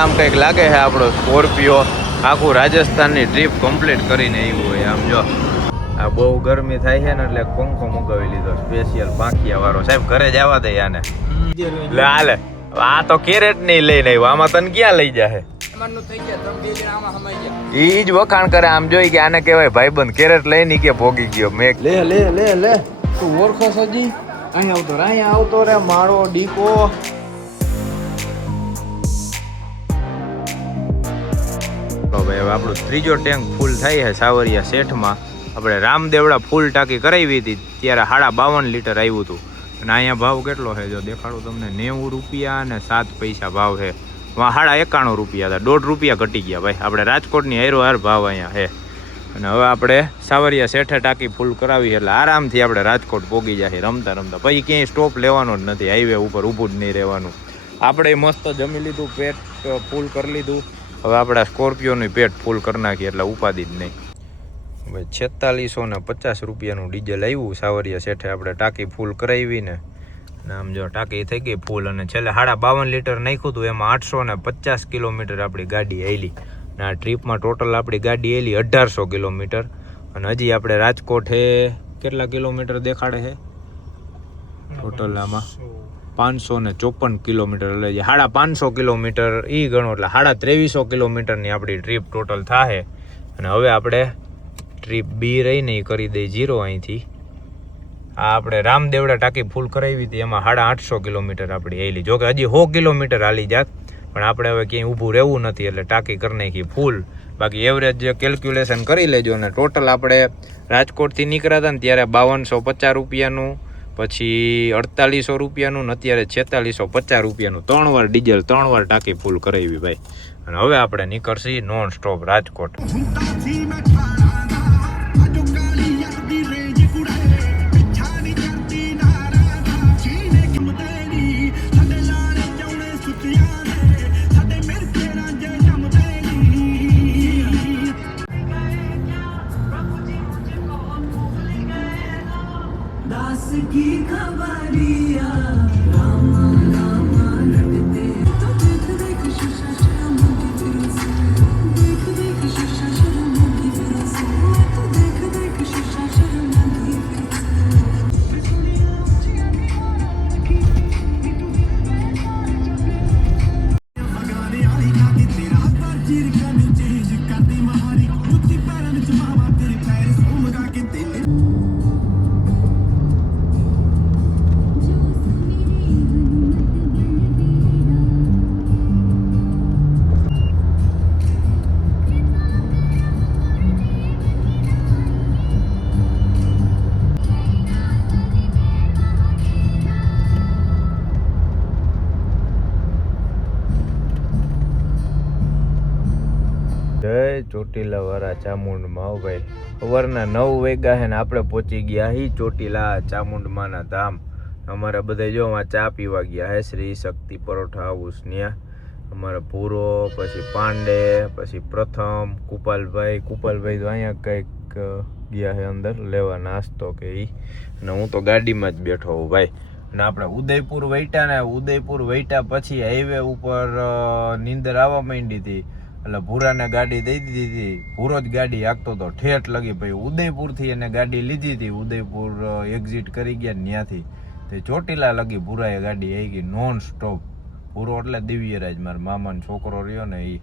આમ કંઈક લાગે છે આપણો સ્કોર્પિયો આખું રાજસ્થાનની ટ્રીપ કમ્પ્લીટ કરીને આવ્યું હોય. આમ જો આ બહુ ગરમી થાય છે ને એટલે પંખો મુકાવી લીધો સ્પેશિયલ પાંખિયા વાળો. સાહેબ ઘરે જવા દે આને. લે હાલે આ તો કેરેટ નહીં લઈને આવ્યો. આમાં તને ક્યાં લઈ જાય? ઈ જ વખાણ કરે. આમ જોઈ કે આને કહેવાય ભાઈબંધ. કેરેટ લઈને કે ભોગી ગયો. મેં લે લે લે લે તું ઓળખો સજી અહીંયા આવતો રે મારો ડીકો. હવે આપણું ત્રીજો ટેન્ક ફૂલ થાય છે સાવરિયા શેઠમાં. આપણે રામદેવડા ફૂલ ટાંકી કરાવી હતી ત્યારે 52 લીટર આવ્યું હતું. અને અહીંયા ભાવ કેટલો છે જો દેખાડું તમને. 90 રૂપિયા અને 7 પૈસા ભાવ છે. વાં 91 રૂપિયા હતા. 1.5 રૂપિયા ઘટી ગયા ભાઈ. આપણે રાજકોટની હારો ભાવ અહીંયા છે. અને હવે આપણે સાવરિયા શેઠે ટાંકી ફૂલ કરાવી એટલે આરામથી આપણે રાજકોટ પોગી જાય રમતા રમતા. પછી ક્યાંય સ્ટોપ લેવાનો જ નથી. હાઈવે ઉપર ઊભું જ નહીં રહેવાનું. આપણે મસ્ત જમી લીધું, પેટ ફૂલ કરી લીધું. હવે આપણા સ્કોર્પિયોનું પેટ ફૂલ કરી નાખીએ એટલે ઉપાધિ જ નહીં. હવે 4650 રૂપિયાનું ડીઝલ આવ્યું સાવરિયા શેઠે. આપણે ટાંકી ફૂલ કરાવીને આમ જો ટાંકી થઈ ગઈ ફૂલ. અને છેલ્લે 52 લીટર નાખ્યું હતું. એમાં 850 કિલોમીટર આપણી ગાડી આવેલી. અને આ ટ્રીપમાં ટોટલ આપણી ગાડી આવેલી 1800 કિલોમીટર. અને હજી આપણે રાજકોટ હે કેટલા કિલોમીટર દેખાડે છે ટોટલ? આમાં 554 કિલોમીટર. એટલે 550 કિલોમીટર એ ગણો એટલે 2350 કિલોમીટરની આપણી ટ્રીપ ટોટલ થાય. અને હવે આપણે ટ્રીપ બી રહીને એ કરી દઈ 0 અહીંથી. આ આપણે રામદેવડા ટાંકી ફૂલ કરાવી હતી એમાં 850 કિલોમીટર આપણી આવેલી. જોકે હજી 100 કિલોમીટર હાલી જાત પણ આપણે હવે ક્યાંય ઊભું રહેવું નથી એટલે ટાંકી કરી નાખી ફૂલ. બાકી એવરેજ જે કેલ્ક્યુલેશન કરી લેજો. અને ટોટલ આપણે રાજકોટથી નીકળ્યા હતા ને ત્યારે 5250 રૂપિયાનું, પછી 4800 રૂપિયાનું ને અત્યારે 4650 રૂપિયાનું 3 વાર ડીઝલ 3 વાર ટાંકી ફૂલ કરાવી ભાઈ. અને હવે આપણે નીકળશી નોન સ્ટોપ રાજકોટ. જય ચોટીલા વાળા ચામુંડમાં ભાઈ. સવારના 9 વાગ્યા છે ને આપણે પહોંચી ગયા હી ચોટીલા ચામુંડમાના ધામ. અમારે બધા જો ચા પીવા ગયા હે શ્રી શક્તિ પરોઠા હાઉસ. ત્યાં અમારે પૂરો, પછી પાંડે, પછી પ્રથમ, કુપાલભાઈ તો અહીંયા કંઈક ગયા છે અંદર લેવા નાસ્તો કે ઈ. અને હું તો ગાડીમાં જ બેઠો હું ભાઈ. અને આપણે ઉદયપુર વૈટા પછી હાઈવે ઉપર નીંદર આવવા માંડી હતી એટલે ભૂરાને ગાડી દઈ દીધી હતી. ભૂરો જ ગાડી હાંકતો હતો ઠેઠ લગી. ભાઈ ઉદયપુરથી એને ગાડી લીધી હતી. ઉદયપુર એક્ઝિટ કરી ગયા ત્યાંથી તે ચોટીલા લગી ભૂરાએ ગાડી આવી ગઈ નોન સ્ટોપ. ભૂરો એટલે દિવ્યરાજ મારા મામાનો છોકરો રહ્યો ને એ.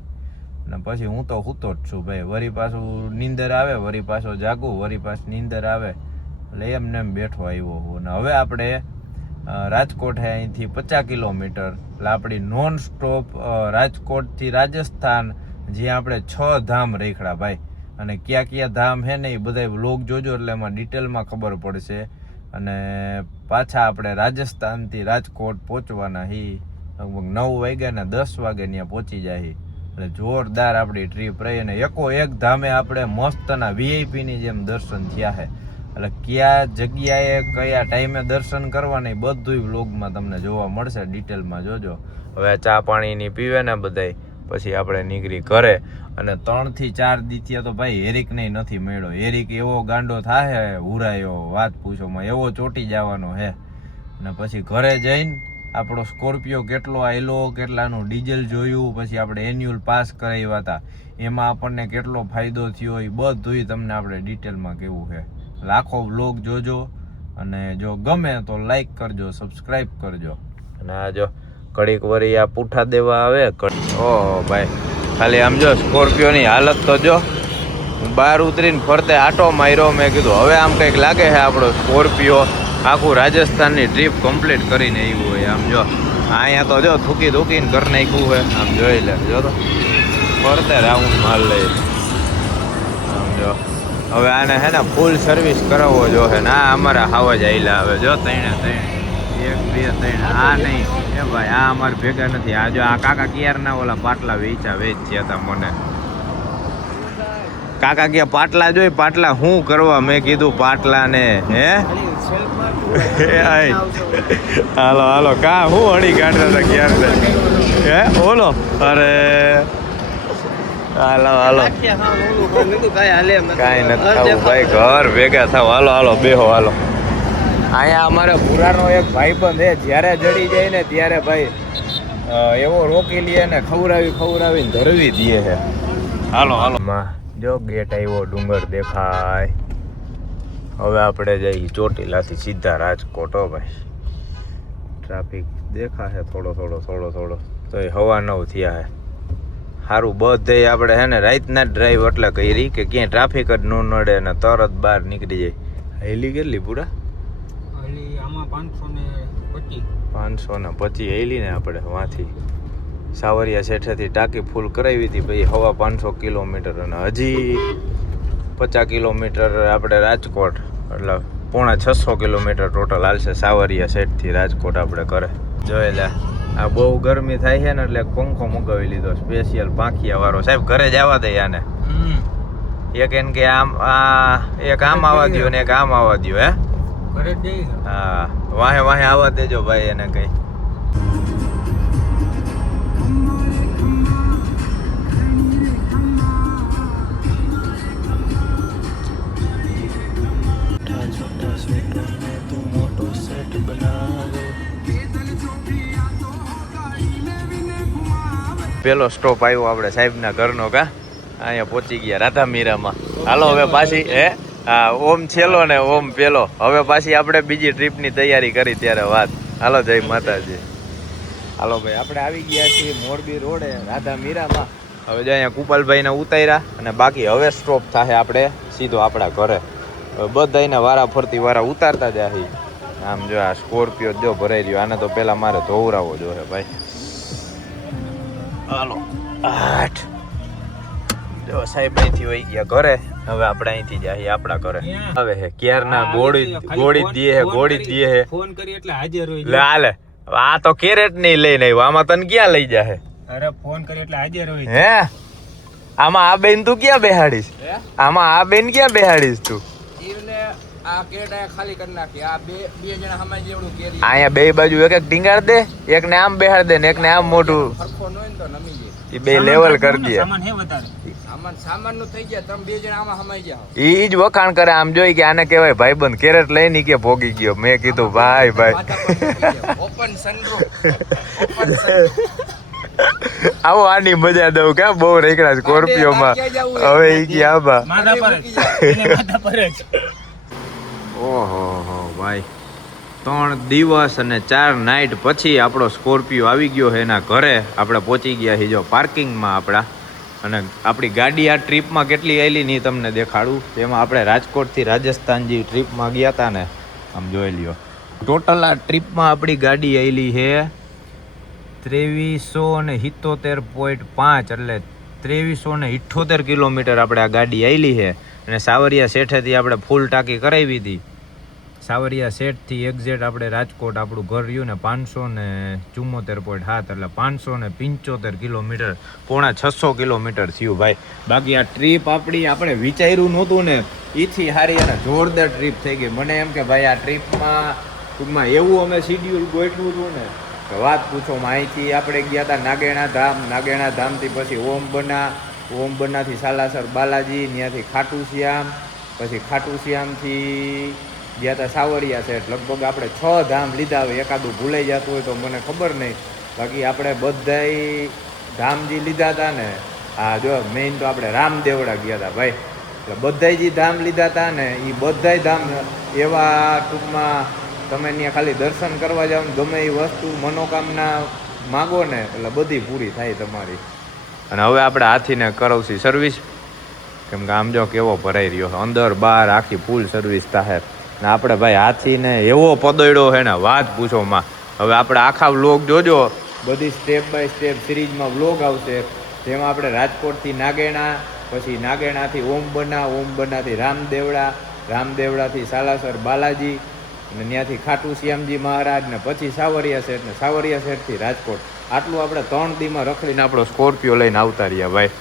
અને પછી હું તો સૂતો જ છું ભાઈ. વરી પાછું નીંદર આવે, વરી પાછો જાગું, વરી પાછું નીંદર આવે એટલે એમને એમ બેઠો આવ્યો હું. અને હવે આપણે રાજકોટ છે અહીંથી 50 કિલોમીટર એટલે આપણી નોન સ્ટોપ રાજકોટથી રાજસ્થાન, જ્યાં આપણે 6 ધામ રેખડા ભાઈ. અને ક્યાં ધામ છે ને એ બધા વ્લોગ જોજો એટલે એમાં ડિટેલમાં ખબર પડશે. અને પાછા આપણે રાજસ્થાનથી રાજકોટ પહોંચવાના હી લગભગ 9 વાગ્યા ને 10 વાગે ત્યાં પહોંચી જાય. એટલે જોરદાર આપણી ટ્રીપ રહી. અને એક ધામે આપણે મસ્તના વીઆઈપીની જેમ દર્શન થયા છે. એટલે કયા જગ્યાએ કયા ટાઈમે દર્શન કરવાના બધું વ્લોગમાં તમને જોવા મળશે. ડિટેલમાં જોજો. હવે ચા પાણીની પીવે ને બધાય પછી આપણે નીકળી ઘરે. અને 3 થી 4 દીથિયા તો ભાઈ હેરિક ને નથી મળ્યો. હેરિક એવો ગાંડો થાય હુરાયો વાત પૂછોમાં, એવો ચોટી જવાનો હે. અને પછી ઘરે જઈને આપણો સ્કોર્પિયો કેટલો આવેલો, કેટલાનું ડીઝલ જોયું, પછી આપણે એન્યુઅલ પાસ કરાવ્યા હતા, એમાં આપણને કેટલો ફાયદો થયો, એ બધું તમને આપણે ડિટેલમાં કેવું છે. લાખો વ્લોગ જોજો અને જો ગમે તો લાઈક કરજો, સબસ્ક્રાઈબ કરજો. અને આ જો કડીક વરી આ પૂઠા દેવા આવે. ઓહો ભાઈ, ખાલી આમ જો સ્કોર્પિયોની હાલત તો જો. હું બહાર ઉતરીને ફરતે આટો માર્યો, મેં કીધું હવે આમ કંઈક લાગે છે આપણો સ્કોર્પિયો આખું રાજસ્થાનની ટ્રીપ કમ્પ્લીટ કરીને આવ્યું હોય. આમ જો અહીંયા તો જો થૂકી થૂકીને કરી નાખ્યું હોય. આમ જોઈ લે, જો તો ફરતે રાઉન્ડ માલ લઈ. આમ જો હવે આને હે ને ફૂલ સર્વિસ કરાવવો જો હે ને. આ અમારા હાવ જ આયલા આવે જો, ત્રણે 1 2 3. આ નહીં એ ભાઈ, આ અમારે ભેગા નથી. આ જો આ કાકા કિયારના ઓલા પાટલા વેચ્યા હતા મને. કાકા કે પાટલા જોઈ, પાટલા શું કરવા? મેં કીધું પાટલા ને હે હાલો હાલો કા હું હળી કાઢતા હતા ક્યારે હે ઓલો. અરે હાલો હાલો, કાંઈ નથી થવું ભાઈ, ઘર ભેગા થાવ. હાલો હાલો બેહો હાલો. અહીંયા અમારે ભૂરાનો એક ભાઈબંધ હે, જ્યારે જડી જાય ને ત્યારે ભાઈ એવો રોકી લે ને ખવડાવીને ધરવી દે છે. હાલો હાલો જો ગેટ આવ્યો, ડુંગર દેખાય. હવે આપણે જઈએ ચોટીલાથી સીધા રાજકોટ. હો ભાઈ, ટ્રાફિક દેખાશે થોડો તો એ 9:15 થયા હે. સારું બધે આપણે હે ને રાતના જ ડ્રાઈવ એટલે કરી કે ક્યાંય ટ્રાફિક જ ન નડે ને તરત બહાર નીકળી જાય. હેલી કેટલી પૂરા? આમાં 525 હેલી ને આપણે વાંથી સાવરિયા શેઠેથી ટાંકી ફૂલ કરાવી હતી, પછી 550 કિલોમીટર, અને હજી 50 કિલોમીટર આપણે રાજકોટ, એટલે 650 કિલોમીટર ટોટલ હાલશે સાવરિયા શેઠથી રાજકોટ આપણે કરે. જોઈ લે, આ બહુ ગરમી થાય છે ને એટલે પંખો મુકાવી લીધો સ્પેશિયલ પાંખિયા વાળો. સાહેબ ઘરે જ આવવા દે આને, એક એને કે આમ એક આમ આવવા દો ને એક આમ આવવા દો. હે હા, વાહે આવવા દેજો ભાઈ એને કઈ. પેલો સ્ટોપ આવ્યો આપણે સાહેબના ઘરનો. કા અહીંયા પહોંચી ગયા રાધામીરામાં. હાલો હવે પાછી હા ઓમ છેલ્લો ને ઓમ પેલો. હવે પાછી આપણે બીજી ટ્રીપની તૈયારી કરી ત્યારે વાત. હાલો જય માતાજી. હાલો ભાઈ, આપણે આવી ગયા છીએ મોરબી રોડે રાધામીરામાં. હવે જો અહીંયા કુપાલભાઈને ઉતાર્યા અને બાકી હવે સ્ટોપ થાય આપણે સીધો આપણા ઘરે. હવે બધાને વારા ફરતી વારા ઉતારતા જાય. આમ જો આ સ્કોર્પિયો જો ભરાઈ રહ્યો, આને તો પેલા મારે ધોવરાવો જોઈએ ભાઈ. હાલો 8 જો સાહેબ અહીંથી વહી ગયા ઘરે. હવે આપણે અહીંથી જઈએ આપણા ઘરે. હવે હે ક્યારના ગોળી દીએ હે ફોન કરી એટલે હાજર હોય. લે હાલે, આ તો કેરેટ નહીં લઈને આવ્યો. આમાં તને ક્યાં લઈ જાહે? અરે ફોન કરી એટલે હાજર હોય. હે આમાં આ બેન તું ક્યાં બેહાડીશ? આમાં આ બેન ક્યાં બેહાડીશ તું? આ કેરેટ ખાલી કરી નાખી. આ બે જણા હમાઈ જેવડું કેરી. અહીંયા બે બાજુ એક ટીંગાડ દે, એકને આમ બેહાડ દે ને એકને આમ મોટું. સરખો ન હોય તો નમી જાય. એ બે લેવલ કરી દે. સામાન હે વધારે. સામાન નું થઈ ગયા. તમે બે જણા આમાં હમાઈ જાવ. ઈ જ વખાણ કરે. આમ જોઈ કે આને કહેવાય ભાઈબંધ કેરેટ લઈને કે ભોગી ગયો. મેં કીધું ભાઈ ઓપન સનરૂફ. આવો આની મજા દઉં કે બહુ રેકડા સ્કોર્પિયોમાં. હવે ઈ કે આબા માથા પર જ. ઓહો ભાઈ, 3 દિવસ અને 4 નાઇટ પછી આપણો સ્કોર્પિયો આવી ગયો છે એના ઘરે. આપણે પહોંચી ગયા છીએ જો પાર્કિંગમાં આપણા. અને આપણી ગાડી આ ટ્રીપમાં કેટલી આવેલી નહીં તમને દેખાડું. તેમાં આપણે રાજકોટથી રાજસ્થાન જે ટ્રીપમાં ગયા હતા ને, આમ જોઈ લ્યો ટોટલ આ ટ્રીપમાં આપણી ગાડી આવેલી છે 2377.5, એટલે 2378 કિલોમીટર આપણે આ ગાડી આવેલી છે. અને સાવરિયા શેઠેથી આપણે ફૂલ ટાંકી કરાવી હતી. સાવરિયા શેઠથી એક્ઝેક્ટ આપણે રાજકોટ આપણું ઘર રહ્યું ને 574.7, એટલે 575 કિલોમીટર, 650 કિલોમીટર થયું ભાઈ. બાકી આ ટ્રીપ આપણી આપણે વિચાર્યું નહોતું ને એથી સારી અને જોરદાર ટ્રીપ થઈ ગઈ. મને એમ કે ભાઈ આ ટ્રીપમાં ટૂંકમાં એવું અમે શિડ્યુલ ગોઠવ્યું હતું ને કે વાત પૂછો. અહીંથી આપણે ગયા હતા નાગેણા ધામથી પછી ઓમ બનાથી સાલાસર બાલાજી, ત્યાંથી ખાટુ શ્યામ, પછી ખાટુ શ્યામથી ગયા હતા સાવરિયા સેઠ. લગભગ આપણે 6 ધામ લીધા. હવે એકાદું ભૂલાઈ જતું હોય તો મને ખબર નહીં. બાકી આપણે બધાય ધામ જે લીધા હતા ને, હા જો મેઇન તો આપણે રામદેવડા ગયા હતા ભાઈ. એટલે બધાય જે ધામ લીધા હતા ને એ બધાય ધામ એવા ટૂંકમાં તમે ત્યાં ખાલી દર્શન કરવા જાઓ ને ગમે એ વસ્તુ મનોકામના માગો ને એટલે બધી પૂરી થાય તમારી. અને હવે આપણે હાથીને કરાવશી સર્વિસ, કેમ કે આમ જો કેવો ભરાઈ રહ્યો છે અંદર બહાર આખી ફૂલ સર્વિસ થાય. ને આપણે ભાઈ હાથીને એવો પદોડ્યો છે ને વાત પૂછો માં. હવે આપણે આખા વ્લોગ જોજો, બધી સ્ટેપ બાય સ્ટેપ સિરીઝમાં વ્લોગ આવશે. જેમાં આપણે રાજકોટથી નાગેણા, પછી નાગેણાથી ઓમબનાથી રામદેવડા, રામદેવડાથી સાલાસર બાલાજી, અને ત્યાંથી ખાટુ શ્યામજી મહારાજ, ને પછી સાવરિયા શેઠ, ને સાવરિયા શેઠથી રાજકોટ. આટલું આપણે 3 દીમાં રખડીને આપણો સ્કોર્પિયો લઈને આવતા રહ્યા ભાઈ.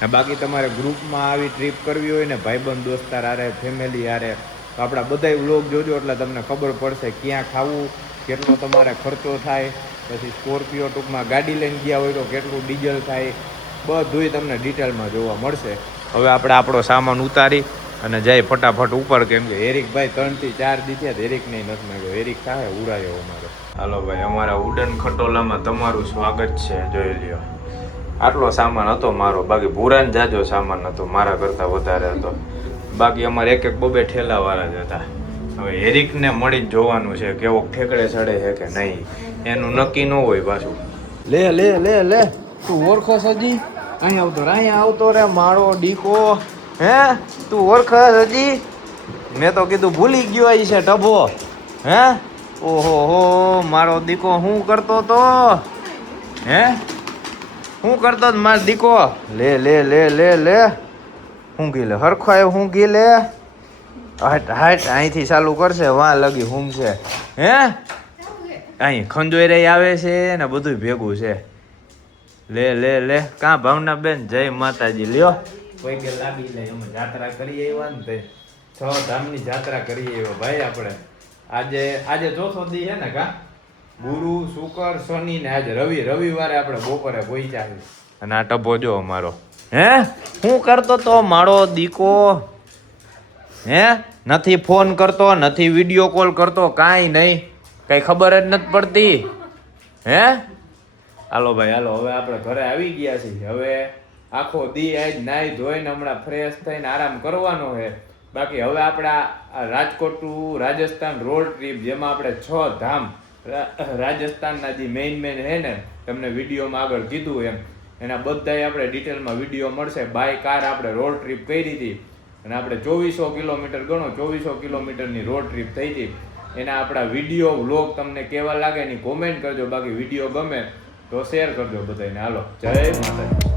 ને બાકી તમારે ગ્રુપમાં આવી ટ્રીપ કરવી હોય ને ભાઈબંધ દોસ્તાર હારે, ફેમિલી હારે, તો આપણા બધાય વ્લોગ જોજો એટલે તમને ખબર પડશે ક્યાં ખાવું, કેટલો તમારે ખર્ચો થાય, પછી સ્કોર્પિયો ટૂંકમાં ગાડી લઈને ગયા હોય તો કેટલું ડીઝલ થાય, બધુંય તમને ડિટેલમાં જોવા મળશે. હવે આપણે આપણો સામાન ઉતારી અને જાય ફટાફટ ઉપર, કેમ કે હેરિકભાઈ 3 થી 4 દી થયા હેરિક નહીં નથી નાખ્યો. હેરિક થાય ઉડાયો અમારો. હાલો ભાઈ, અમારા ઉડન ખટોલામાં તમારું સ્વાગત છે. જોઈ લ્યો, આટલો સામાન હતો મારો. બાકી ભૂરાન જાજો સામાન હતો, મારા કરતાં વધારે હતો. બાકી અમારે એક બબે ઠેલાવાળા જ હતા. હવે હેરિકને મળીને જોવાનું છે કેવો ઠેકડે ચડે છે કે નહીં, એનું નક્કી ન હોય પાછું. લે લે લે લે, તું ઓળખો સજી? અહીંયા આવતો રે મારો ડીકો. હે તું ઓળખે સજી? મેં તો કીધું ભૂલી ગયો અહીં છે ટભો. હે ઓહો હો, મારો દીકો શું કરતો તો? હે શું કરતો મારો દીકો? લે લે લે લે લે, હું ગી લે હરખો આવ્યો, હું ગી લે. હટ હટ, અહીંથી ચાલુ કરશે વાં લગી હું છે. હે અહીં ખંજોઈ રહી આવે છે ને બધું ભેગું છે. લે લે લે, કાં ભાવના બેન? જય માતાજી. લ્યો કોઈ કે લાગી લે, અમે જાત્રા કરી આવ્યા ને તે 6 ધામની જાત્રા કરી આવ્યો ભાઈ આપણે. આજે ચોથો દી છે ને, કા ગુરુ શુક્ર શનિ ને આજે રવિવારે આપણે બપોરે પહોંચ્યા છે. અને આ ટભો જો અમારો. હે શું કરતો તો મારો દીકો? હે નથી ફોન કરતો, નથી વિડીયો કોલ કરતો, કાંઈ નહીં, કઈ ખબર જ નથી પડતી. હે હાલો ભાઈ હાલો, હવે આપણે ઘરે આવી ગયા છીએ. હવે આખો દી આજ નાઈ ધોઈને હમણાં ફ્રેશ થઈને આરામ કરવાનો છે. બાકી હવે આપણા Rajkot to Rajasthan road trip, જેમાં આપણે 6 ધામ રાજસ્થાનના જે મેઇન છે ને, તમને વિડીયોમાં આગળ કીધું એમ, એના બધાય આપણે ડિટેલમાં વિડીયો મળશે. બાય કાર આપણે રોડ ટ્રીપ કરી હતી અને આપણે 2400 કિલોમીટર ગણો, 2400 કિલોમીટરની રોડ ટ્રીપ થઈ હતી. એના આપણા વિડીયો વ્લોગ તમને કેવા લાગે એની કોમેન્ટ કરજો. બાકી વિડીયો ગમે તો શેર કરજો બધાને. હાલો, જય માતાજી.